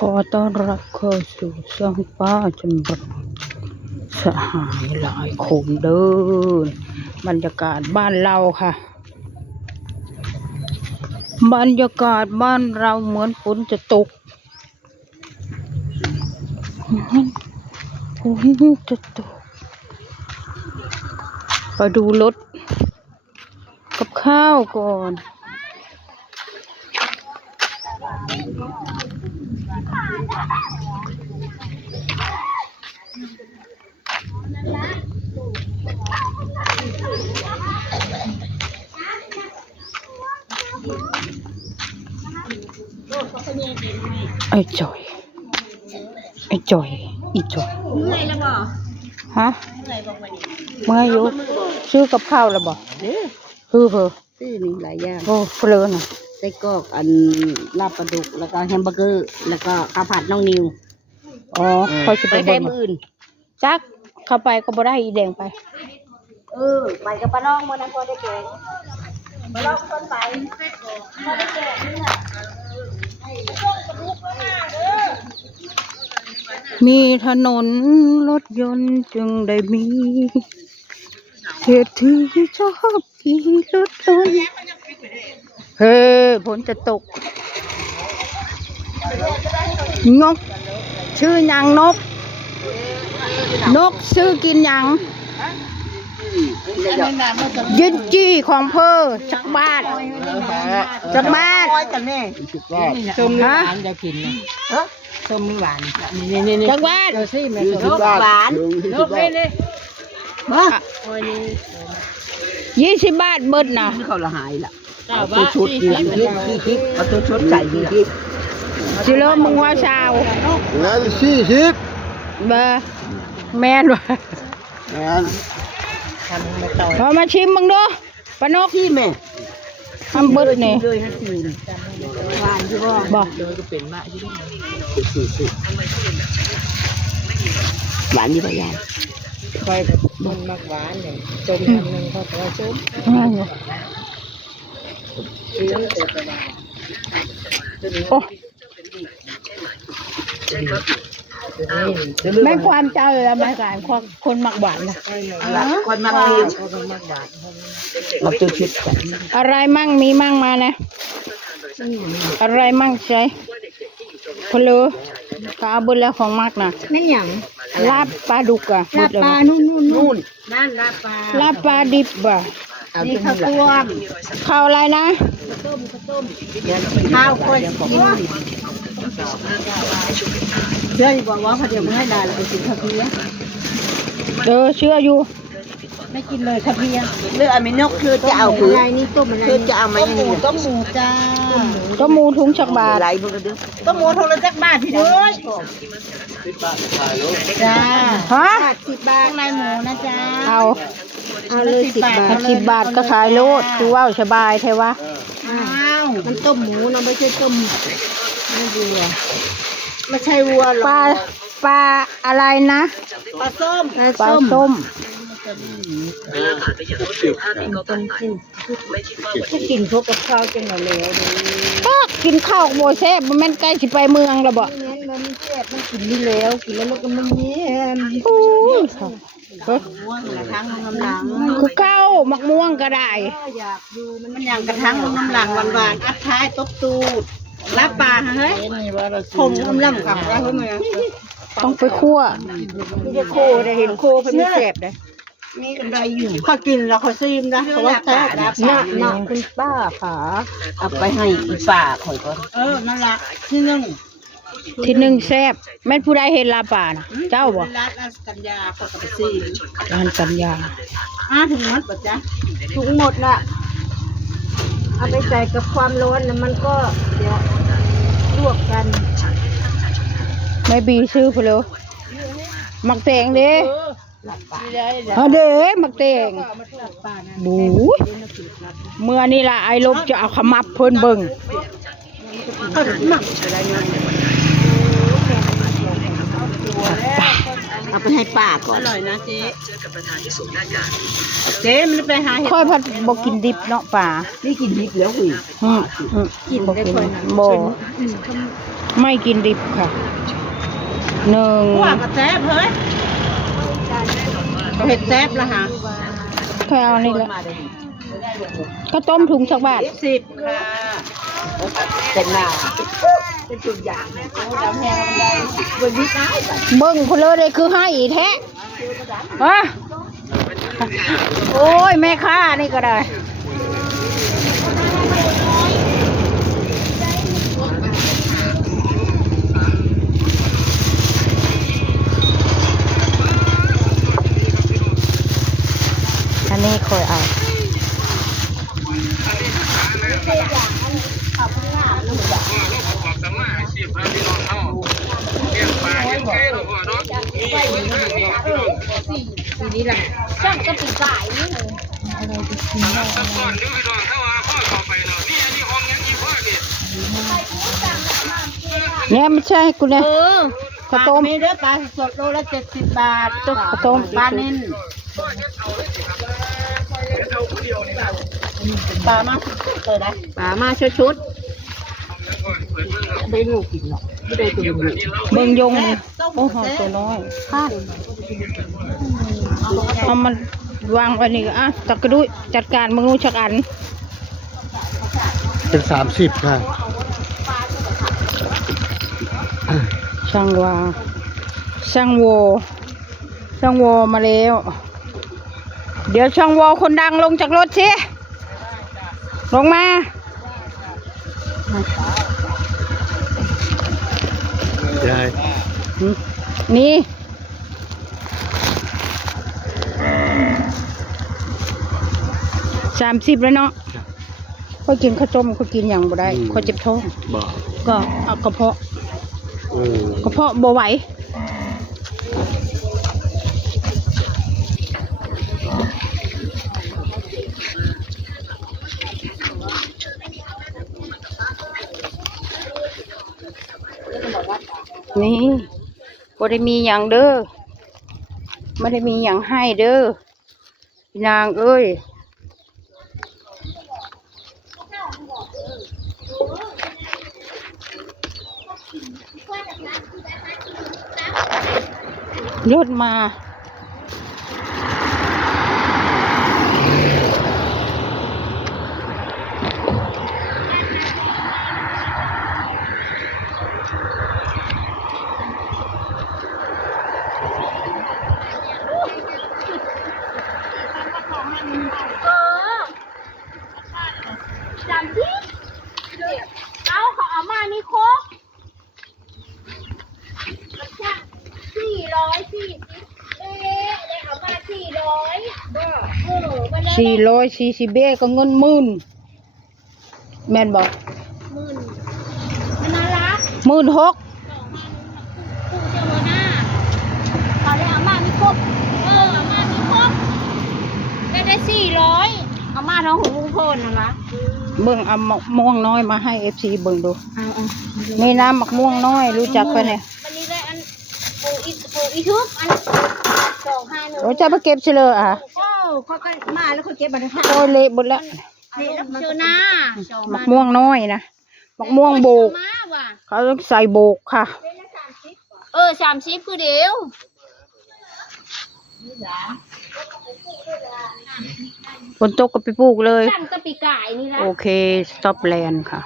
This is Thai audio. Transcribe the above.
ขอต้อนรับเข้าสู่ช่องป้าจำลองสหายหลายคนเดินบรรยากาศบ้านเราค่ะบรรยากาศบ้านเราเหมือนฝนจะตกฝนจะตกไปดูรถกับข้าวก่อนไอ้จอยอีจอยเมื่อยแล้วบ่ ฮะ เมื่อยบอกว่านี่ เมื่ออยู่ซื้อกับข้าวแล้วบ่ เด้อ ซื้อเหอะ ซื้อนี่หลายอย่าง โอ้เปลือนอ่ะ ไส้กรอกอันลาบปลาดุกแล้วก็แฮมเบอร์เกอร์แล้วก็ข้าวผัดน้องนิว อ๋อคอยสิ ไป ไป ใช้ เบิ่ง มืออื่น จักเข้าไปก็บ่ได้อีแดงไป ไปกับป้าน้องมื้อนั้นพอได้แกงป้าน้องคนไปพอได้แกงนี่น่ะ มีถนนรถยนต์จึงได้มีเหตุที่ชอบขี่รถยนต์เฮ้ฝนจะตกนกชื่อหยังนกชื่อกินหยังยินจี้ของเพอจักบ้านจักบ้าน ร้อยกันแน่ ชมหวาน จะกินนะส้มหวานนี่ จักบ้าน เจ้าซี่แม่ส้มหวานลูกนี่มาโอ้ยนี่ 20 บาทเบิดนะ เขาละหายละเอาตัวชุดนี่ที่เอาตัวชุดใส่นี่ที่ สิโลมึงว่าชาว งั้น40 เบอร์แม่นวะ งั้น พอมาชิมมึงดูปานก ที่แม่ ทำเบิดนี่ เลยนะสิหวานใช่ป่ะ บ่ หวานดีป่ะยาย คอยมันมักหวานเนี่ยจมนึงเขาก็จมโอ้ไม่ความเจอแล้วไม่การคนมักหวานนะ คนมักเลี้ยงเราตัวชุด อะไรมั่งมีมั่งมานะอะไรมั่งใช่พะโล้กาบุญแล้วของมักนะ นั่นอย่าง ลาบปลาดุกอะ ลาปลานู่นนั่นลาปลา ลาบปลาดิบอะ นี่ข้าวต้ม ข้าวอะไรนะ ข้าวคนกินเชื่อบอกว่าพอเดี๋ยวมึงให้ได้เราไปกินข้าวเพี้ย เชื่ออยู่ ไม่กินเลยข้าวเพี้ยเลือกอมินกคือจะเอาคือนี่ต้มอะไรคือจะเอาไหมต้มหมูจ้า ก็หมูทุงชักบาท ไหลบุกดึกต้มหมูทงละจักบาทพี่ด้วยจ้า ฮะ 10 บาทข้างในหมูนะจ้า เอา เลย10 บาท 10 บาทก็ขายโลดคือว่าสบายใช่วะ อ้าวมันต้มหมูนะไม่ใช่ต้มไม่วัวไม่ใช่วัวหรอก ปลาอะไรนะ ปลาส้ม ปลาส้ม จะกินพวกกับข้าวจังหวะแล้ว ก็กินข้าวโบแซ่บมันแม่นใกล้สิไปเมืองแล้วบ่ มันแซ่บมันกินนี่แล้วกินแล้วมันก็ไม่เย็น โอ้ย ม่วงกระทั่งน้ำหลัง คือเก้ามักม่วงก็ได้ อยากดูมันอย่างกระทั่งน้ำหลังหวานๆอัดท้ายตบตูดรับปลาเฮ้ยผมน้ำหลังกับเราเฮ้ยมึง ต้องไปคั่ว นี่จะโคได้เห็นโคเพิ่นไม่แซ่บได้มีกันได้อยู่เขากินแล้วเขาซีมนะเขาว่าแซ่บน่ะคุณป้าค่ะเอาไปให้อีป้าข่อยก่อนนั่นละที่นึง ที่หนึ่งแซ่บแม่นผู้ใดเห็นลาป่านะเจ้าบ่ ร้านกัญญาเขาก็ไปซีม ร้านกัญญา ถึงหมดป่ะจ๊ะถุงหมดน่ะเอาไปใส่กับความร้อนแล้วมันก็เดี๋ยวลวกกัน ไม่บีซื้อเพลอมักแตงเด้เด้มักแตงบูเมื่อนี่ล่ะไอ้ลบจะเอาขมับเพิ่นเบิ่ง เอาไปให้ป้าก่อนอร่อยนะเจ๊เจ๊มันไปหาเห็ด ค่อยพัดบ่กินดิบเนาะป่า นี่กินดิบแล้วหุย กินบ่กินบ่ ไม่กินดิบค่ะหนึ่ง หัวกระแซบเฮ้ยเห็ดแซบละฮะ แค่เอานี่แหละก็ต้มถุงสักบาท 10ค่ะเป็นหน้าเป็นตัวอย่างจำแพงได้บนวิสัย เบิ้งเพนเลยเลยคือให้อีแท้ฮะโอ้ยแม่ค้านี่ก็ได้อันนี้คอยเอาช่างก็ติดสายนี่เนี่ยไม่ใช่กูเนี่ยข้าวต้ม มีเด้อปลาสดโลละ70 บาท ข้าวต้ม ปลานิ่นปลามาเปิดได้ปลามาชุดไม่รู้กินหรอกไม่ได้ตัวอยู่ เบิ่งยงนี่โอ้โหตัวน้อยค่ะเอามันวางไว้นี่ก็อ่ะตะกระดุยจัดการมึงรู้ชักอัน เป็น30ค่ะ ช่างวาช่างโวช่างโวมาแล้ว เดี๋ยวช่างโวคนดังลงจากรถสิลงมา ยาย นี่30แล้วเนาะค่อยกินข้าวต้มค่อยกินอย่างบ่ได้ค่อยเจ็บท้อง บอก ก็เอากระเพาะ โอ้ กระเพาะบ่ไหวนี่บ่ได้มีอย่างเด้อไม่ได้มีอย่างให้เด้อพี่นางเอ้ยรถมาจำที่เอาเขาเอามานี่โคก440เลยเอามา400มันเลย440เบ้ก็เงิน10,000แม่นบอก มันน่ารัก 16,000 คู่เจ้าหัวหน้าเขาเลยเอามามีครบเอามามีครบได้400เอามาท้องของลุงพลนะคะ เบิ่งเอามะม่วงน้อยมาให้ FC เบิ่งดู เอา มีน้ำมะม่วงน้อยรู้จักปะเนี่ย วันนี้ได้อันปูอีทุกอัน251 โอ้จะมาเก็บเฉลยอ่ะ โอ้เขาก็มาแล้วเขาเก็บมาได้ค่ะ โอ้ยเละหมดแล้ว เจอหน้าม ะม่วงน้อยนะมะม่วงโบก มาว่ะ เขาต้องใส่โบกค่ะ 30คือเดียว ฝนตกก็ไปปลูกเลย สั่งตะปีกายนี่ละ โอเค สต็อปแลนด์ค่ะ